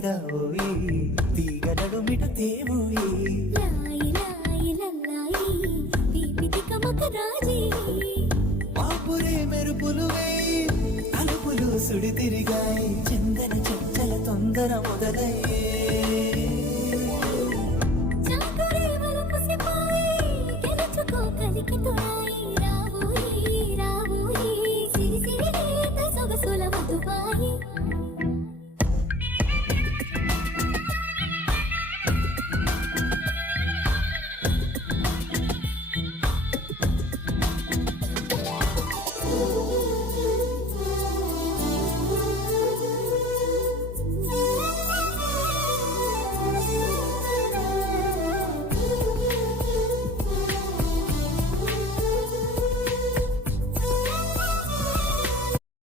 తీరావోయి తీగనడు మిట తేవోయి లాయి లాయి లల్లాయి దీపితి కమక రాజీ పాపురే మెరుపులు వేయి తలుపులు సుడి తిరిగాయి చందన చంచల తొందర మొదలయ్యే